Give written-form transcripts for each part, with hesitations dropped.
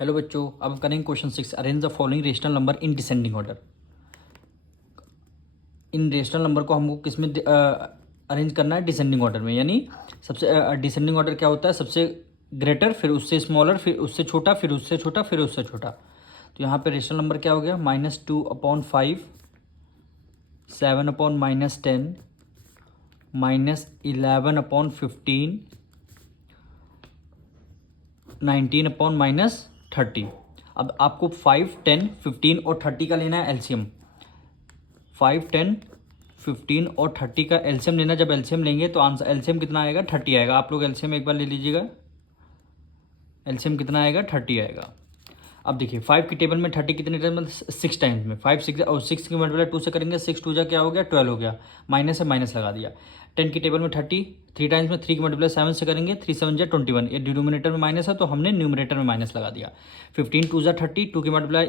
Hello बच्चों, अब हम करेंगे question 6। Arrange the following rational number in descending order. In rational number को हमको किस में अरेंज करना है? डिसेंडिंग ऑर्डर में। यानी सबसे डिसेंडिंग ऑर्डर क्या होता है? सबसे ग्रेटर, फिर उससे स्मॉलर, फिर उससे छोटा, फिर उससे छोटा, फिर उससे छोटा। तो यहाँ पे रेशनल नंबर क्या हो गया? -2/5, 7/-10, -11/15, 19/-30। अब आपको 5, 10, 15 और 30 का लेना है एलसीएम। 5, 10, 15 और 30 का एलसीएम लेना। जब एलसीएम लेंगे तो आंसर एलसीएम कितना आएगा? 30 आएगा। आप लोग एलसीएम एक बार ले लीजिएगा। एलसीएम कितना आएगा? 30 आएगा। अब देखिए 5 की टेबल में 30 कितने टाइम? मतलब 6 टाइम्स में। 5, 6 और 6 की मल्टीप्लाई 2 से करेंगे। 6 2 जा क्या हो गया? 12 हो गया। माइनस है, माइनस लगा दिया। 10 की टेबल में 30 3 टाइम्स में। 3 की मल्टीप्लाई 7 से करेंगे। 3 7 जा 21। ये डिनोमिनेटर में माइनस है तो हमने न्यूमरेटर में माइनस लगा दिया। 15 2 जा 30, 2 की मल्टीप्लाई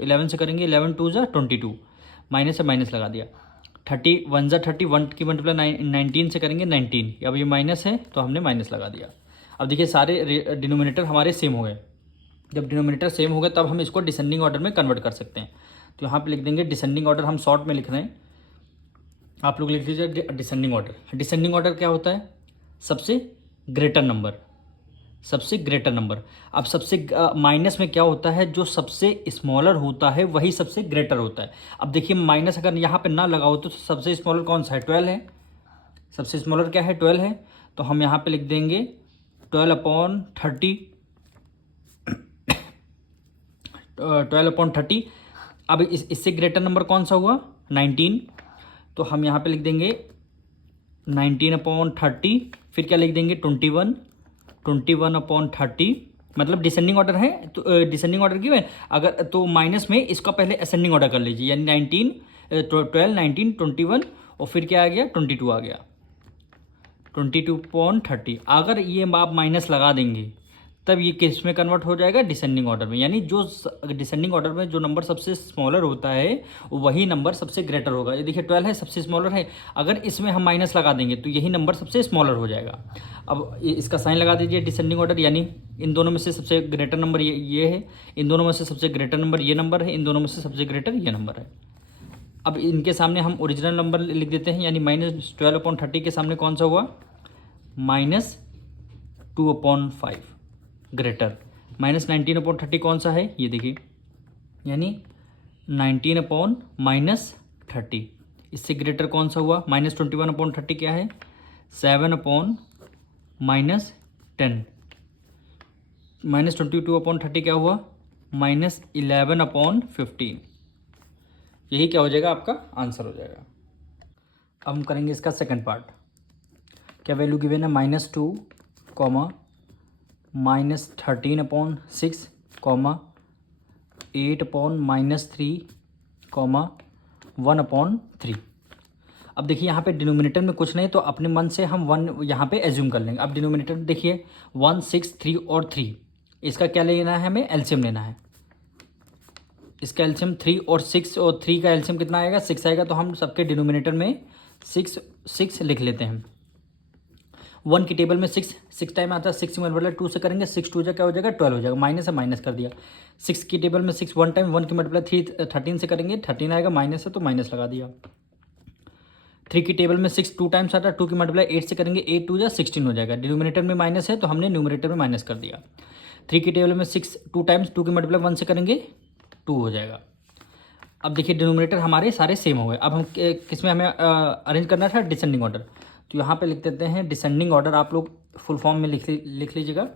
11 से करेंगे। 11 2 जा 22, माइनस है, माइनस लगा दिया। 30 1 जा 30, 1 की मल्टीप्लाई 19 से करेंगे। 19, अब ये माइनस है तो हमने माइनस लगा दिया। अब देखिए सारे डिनोमिनेटर हमारे सेम हो गए। जब डिनोमिनेटर सेम होगा तब हम इसको डिसेंडिंग ऑर्डर में कन्वर्ट कर सकते हैं। तो यहाँ पे लिख देंगे डिसेंडिंग ऑर्डर। हम शॉर्ट में लिख रहे हैं, आप लोग लिख लीजिए डिसेंडिंग ऑर्डर। डिसेंडिंग ऑर्डर क्या होता है? सबसे ग्रेटर नंबर, सबसे ग्रेटर नंबर। अब सबसे माइनस में क्या होता है? जो सबसे स्मॉलर होता है वही सबसे ग्रेटर होता है। अब देखिए माइनस अगर यहाँ पे ना लगा हो तो सबसे स्मॉलर कौन सा है? 12 है। सबसे स्मॉलर क्या है? 12 है। तो हम यहाँ पे लिख देंगे 12/30, 12/30। अब इससे ग्रेटर नंबर कौन सा हुआ? 19। तो हम यहाँ पे लिख देंगे 19/30। फिर क्या लिख देंगे? 21, 21/30। मतलब डिसेंडिंग ऑर्डर है तो डिसेंडिंग ऑर्डर क्यों है? अगर तो माइनस में इसका पहले असेंडिंग ऑर्डर कर लीजिए। यानी 12, 19, 21 और फिर क्या आ गया? 22 आ गया। 22/30। अगर ये आप माइनस लगा देंगे तब ये किस में कन्वर्ट हो जाएगा? डिसेंडिंग ऑर्डर में। यानी जो डिसेंडिंग ऑर्डर में जो नंबर सबसे स्मॉलर होता है वही नंबर सबसे ग्रेटर होगा। ये देखिए 12 है, सबसे स्मॉलर है। अगर इसमें हम माइनस लगा देंगे तो यही नंबर सबसे स्मॉलर हो जाएगा। अब इसका साइन लगा दीजिए डिसेंडिंग ऑर्डर। यानी इन दोनों में से सबसे ग्रेटर नंबर ये है, इन दोनों में से सबसे ग्रेटर नंबर ये नंबर है, इन दोनों में से सबसे ग्रेटर ये नंबर है। अब इनके सामने हम ओरिजिनल नंबर लिख देते हैं। यानी -12/30 के सामने कौन सा हुआ? -2/5 ग्रेटर। -19/30 कौन सा है? ये देखिए, यानी 19/-30। इससे ग्रेटर कौन सा हुआ? -21/30 क्या है? 7/-10। -22/30 क्या हुआ? -11/15। यही क्या हो जाएगा? आपका आंसर हो जाएगा। अब हम करेंगे इसका सेकंड पार्ट। क्या वैल्यू गिवन है? -2, -13/6, 8/-3, 1/3। अब देखिए यहाँ पे डिनोमिनेटर में कुछ नहीं तो अपने मन से हम 1 यहाँ पे एज्यूम कर लेंगे। अब डिनोमिनेटर देखिए 1, 6, 3 और 3। इसका क्या लेना है? हमें एलसीएम लेना है। इसका एलसीएम 3 और 6 और 3 का एलसीएम कितना आएगा? 6 आएगा। तो हम सबके डिनोमिनेटर में 6 लिख लेते हैं। 1 की टेबल में 6 टाइम आता है। 6 की मल्टीप्लाई 2 से करेंगे। 6 2 जा क्या हो जाएगा? 12 हो जाएगा। माइनस है, माइनस कर दिया। 6 की टेबल में 6 1 टाइम। 1 की मल्टीप्लाई 13 से करेंगे। 13 आएगा। माइनस है तो माइनस लगा दिया। 3 की टेबल में 6 2 टाइम्स आता है। 2 की मल्टीप्लाई 8 से करेंगे। 8 2 जा 16 हो जाएगा। डिनोमिनेटर में माइनस है तो हमने न्यूमरेटर में माइनस कर दिया। 3 की टेबल में 6 2 टाइम्स। 2 की मल्टीप्लाई 1 से करेंगे। 2 हो जाएगा। अब देखिए डिनोमिनेटर हमारे सारे सेम हो गए। अब हम किस में हमें अरेंज करना था? Descending order. तो यहाँ पे लिख देते हैं डिसेंडिंग ऑर्डर। आप लोग फुल फॉर्म में लिख लीजिएगा।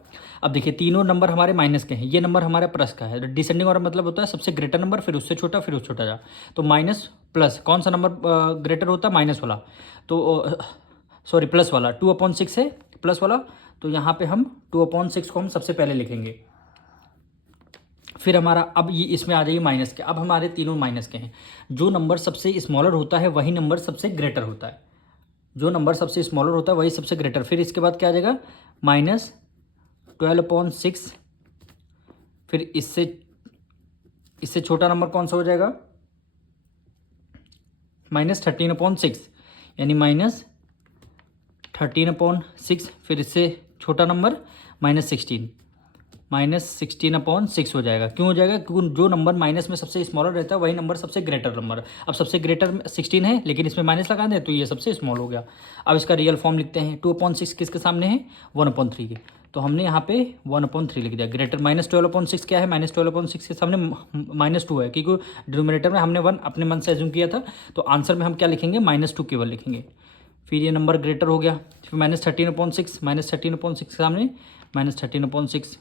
अब देखिए तीनों नंबर हमारे माइनस के हैं, ये नंबर हमारा प्लस का है। डिसेंडिंग ऑर्डर मतलब होता है सबसे ग्रेटर नंबर, फिर उससे छोटा, फिर उससे छोटा जा। तो माइनस प्लस कौन सा नंबर ग्रेटर होता है? माइनस वाला। तो सॉरी प्लस वाला। 2/6 है प्लस वाला। तो यहाँ पे हम 2/6 को हम सबसे पहले लिखेंगे। फिर हमारा अब ये इसमें आ जाइए माइनस के। अब हमारे तीनों माइनस के हैं। जो नंबर सबसे स्मॉलर होता है वही नंबर सबसे ग्रेटर होता है। जो नंबर सबसे स्मॉलर होता है वही सबसे ग्रेटर। फिर इसके बाद क्या आ जाएगा? -12/6। फिर इससे छोटा नंबर कौन सा हो जाएगा? -13/6। यानी -13/6। फिर इससे छोटा नंबर -16। -16/6 हो जाएगा। क्यों हो जाएगा? क्योंकि जो नंबर माइनस में सबसे स्मॉलर रहता है वही नंबर सबसे ग्रेटर नंबर है। अब सबसे ग्रेटर 16 है, लेकिन इसमें माइनस लगा दें तो ये सबसे स्मॉल हो गया। अब इसका रियल फॉर्म लिखते हैं। 2/6 किसके सामने है? 1/3 के। तो हमने यहाँ पे 1/3 लिख दिया। ग्रेटर -12/6 क्या है? -12/6 के सामने -2 है, क्योंकि डिनोमिनेटर में हमने 1 अपने मन से एज्यूम किया था। तो आंसर में हम क्या लिखेंगे? -2 केवल लिखेंगे। फिर ये नंबर ग्रेटर हो गया। फिर -13/6, -13/6 के सामने -13/6।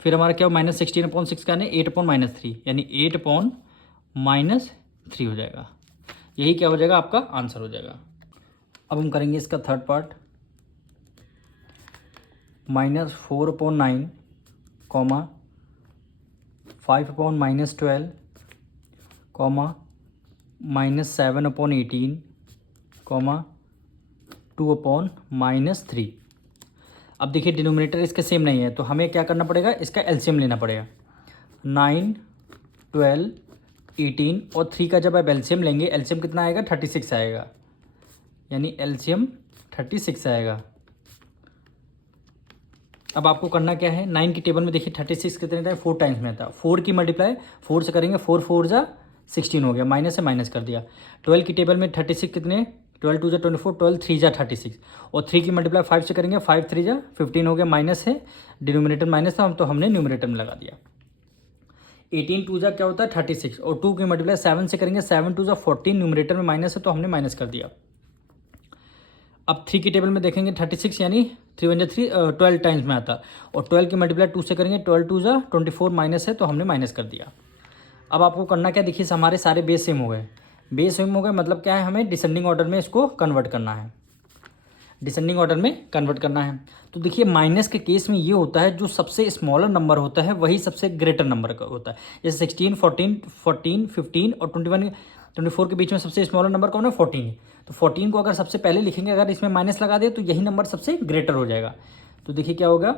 फिर हमारा क्या हो? -16/6 का नहीं, 8/-3, यानी 8/-3 हो जाएगा। यही क्या हो जाएगा? आपका आंसर हो जाएगा। अब हम करेंगे इसका थर्ड पार्ट। -4/9, 5/-12, -7/18, 2/-3। अब देखिए डिनोमिनेटर इसके सेम नहीं है, तो हमें क्या करना पड़ेगा? इसका एलसीएम लेना पड़ेगा। 9, 12, 18 और 3 का जब आप एलसीएम लेंगे, एलसीएम कितना आएगा? 36 आएगा, यानी एलसीएम 36 आएगा। अब आपको करना क्या है? 9 की टेबल में देखिए 36 कितने टाइम? 4 टाइम्स में था। 4 की मल्टीप्लाई 4 से करेंगे, 4 4 जा 16 हो गया, माइनस से माइनस कर दिया। 12 की टेबल में 36 कितने? 12 2 जा 24, 12 3 जा 36 और 3 की मल्टीप्लाई 5 से करेंगे, 5 3 जा 15 हो गया, माइनस है, डिनोमिनेटर माइनस था, तो हमने न्यूमिनेटर में लगा दिया। 18 2 जा क्या होता है? 36 और 2 की मल्टीप्लाई 7 से करेंगे, 7 2 जा 14, न्यूमिनेटर में माइनस है तो हमने माइनस कर दिया। अब 3 की टेबल में देखेंगे 36, यानी 3 1 जा 3, 12 टाइम्स में आता, और 12 की मल्टीप्लाई 2 से करेंगे, 12 2 जा 24, माइनस है तो हमने माइनस कर दिया। अब आपको करना क्या? देखिए हमारे सारे बेस सेम हो गए। बेस सेम हो गए मतलब क्या है? हमें डिसेंडिंग ऑर्डर में इसको कन्वर्ट करना है। डिसेंडिंग ऑर्डर में कन्वर्ट करना है। तो देखिए माइनस के केस में ये होता है, जो सबसे स्मॉलर नंबर होता है वही सबसे ग्रेटर नंबर का होता है। जैसे 16, 14, 15 और 21, 24 के बीच में सबसे स्मॉलर नंबर कौन है? 14। तो 14 को अगर सबसे पहले लिखेंगे, अगर इसमें माइनस लगा दे तो यही नंबर सबसे ग्रेटर हो जाएगा। तो देखिए क्या होगा?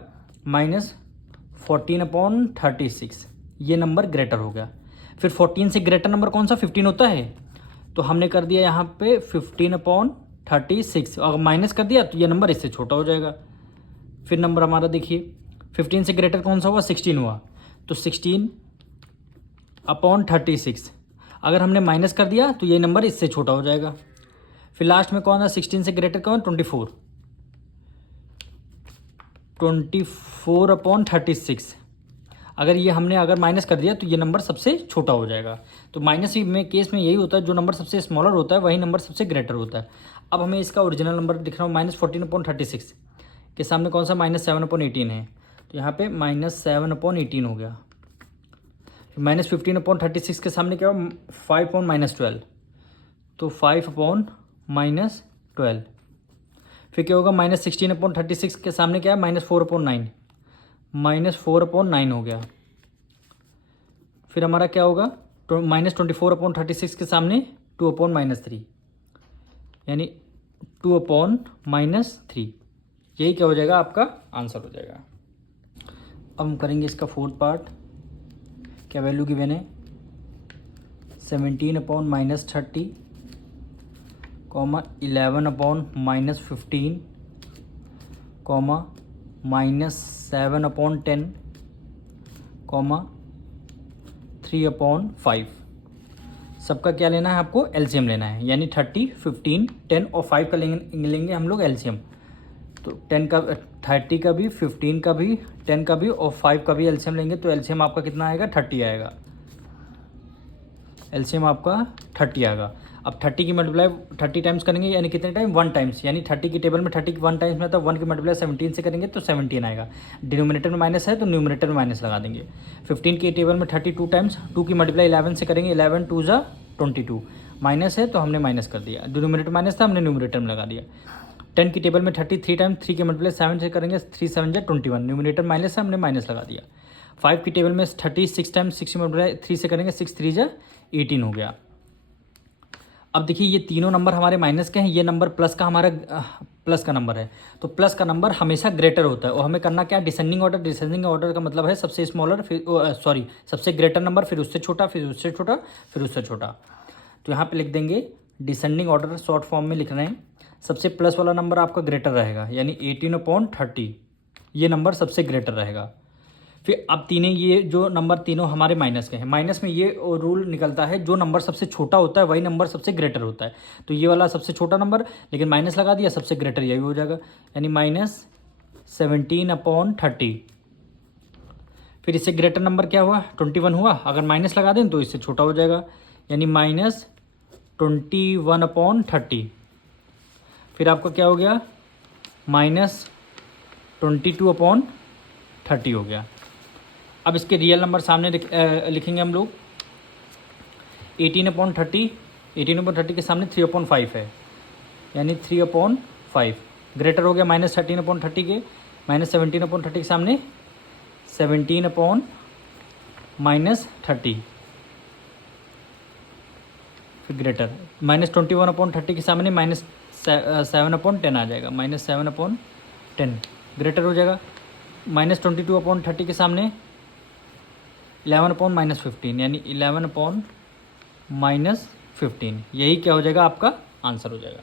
-14/36, ये नंबर ग्रेटर हो गया। फिर 14 से ग्रेटर नंबर कौन सा? 15 होता है, तो हमने कर दिया यहाँ पे 15/36, अगर माइनस कर दिया तो ये नंबर इससे छोटा हो जाएगा। फिर नंबर हमारा देखिए 15 से ग्रेटर कौन सा हुआ? 16 हुआ, तो 16/36, अगर हमने माइनस कर दिया तो ये नंबर इससे छोटा हो जाएगा। फिर लास्ट में कौन है? 16 से ग्रेटर कौन? 24, 24/36, अगर ये हमने अगर माइनस कर दिया तो ये नंबर सबसे छोटा हो जाएगा। तो माइनस में केस में यही होता है, जो नंबर सबसे स्मॉलर होता है वही नंबर सबसे ग्रेटर होता है। अब हमें इसका ओरिजिनल नंबर दिख रहा हो, -14/36 के सामने कौन सा? -7/18 है, तो यहाँ पे -7/18 हो गया। -15/36 के सामने क्या हो? 5/-12, तो 5/-12। फिर क्या होगा? -16/36 के सामने क्या है? -4/9, -4/9 हो गया। फिर हमारा क्या होगा? -24/36 के सामने 2/-3, यानी 2/-3। यही क्या हो जाएगा? आपका आंसर हो जाएगा। अब हम करेंगे इसका फोर्थ पार्ट। क्या वैल्यू गिवन है? 17/-30, 11/-15, -7/10, 3/5। सबका क्या लेना है? आपको एलसीएम लेना है, यानी 30, 15, 10 और 5 का लेंगे हम लोग एलसीएम। तो 10 का 30 का भी, 15 का भी, 10 का भी और 5 का भी एलसीएम लेंगे, तो एलसीएम आपका कितना आएगा? 30 आएगा। एलसीएम आपका 30 आएगा। अब 30 की मल्टीप्लाई 30 टाइम्स करेंगे, यानी कितने टाइम? 1 टाइम्स, यानी 30 की टेबल में 30 1 टाइम्स में था, 1 की मल्टीप्लाई 17 से करेंगे तो 17 आएगा। डिनोमिनेटर में माइनस है तो न्यूमिनेटर में माइनस लगा देंगे। 15 की टेबल में 32 टाइम्स, 2 की मल्टीप्लाई 11 से करेंगे, 11 2 जा 22, माइनस है तो हमने माइनस कर दिया। डिनोमिनेटर माइनस था, हमने न्यूमिनेटर में लगा दिया। 10 की टेबल में 33 टाइम्स, 3 की मल्टीप्लाई 7 से करेंगे, 3 7 जा 21, न्यूमिनेटर माइनस है, हमने माइनस लगा दिया। 5 की टेबल में 36 टाइम्स, 6 की मल्टीप्लाई 3 से करेंगे, 6 3 जा 18 हो गया। अब देखिए ये तीनों नंबर हमारे माइनस के हैं, ये नंबर प्लस का हमारा प्लस का नंबर है, तो प्लस का नंबर हमेशा ग्रेटर होता है। और हमें करना क्या? Descending order. डिसेंडिंग ऑर्डर का मतलब है सबसे स्मॉलर, फिर सबसे ग्रेटर नंबर, फिर उससे छोटा, फिर उससे छोटा, फिर उससे छोटा। तो यहाँ पे लिख देंगे डिसेंडिंग ऑर्डर, शॉर्ट फॉर्म में लिख रहे हैं। सबसे प्लस वाला नंबर आपका ग्रेटर रहेगा, यानी 18/30, ये नंबर सबसे ग्रेटर रहेगा। फिर अब तीनों ये जो नंबर तीनों हमारे माइनस के हैं, माइनस में ये रूल निकलता है जो नंबर सबसे छोटा होता है वही नंबर सबसे ग्रेटर होता है। तो ये वाला सबसे छोटा नंबर, लेकिन माइनस लगा दिया, सबसे ग्रेटर यही हो जाएगा, यानी -17/30। फिर इससे ग्रेटर नंबर क्या हुआ, 21 हुआ। अगर माइनस लगा दें तो इससे छोटा हो जाएगा, यानी -21/30। फिर आपका क्या हो गया, -22/30 हो गया। अब इसके रियल नंबर सामने लिखेंगे हम लोग। 18/30 के सामने 3/5 है, यानी 3/5 ग्रेटर हो गया -13/30 के। -17/30 के सामने 17/-30 फिर ग्रेटर। -21/30 के सामने -7/10 आ जाएगा, -7/10 ग्रेटर हो जाएगा। -22/30 के सामने 11/-15, यानी 11/-15, यही क्या हो जाएगा, आपका आंसर हो जाएगा।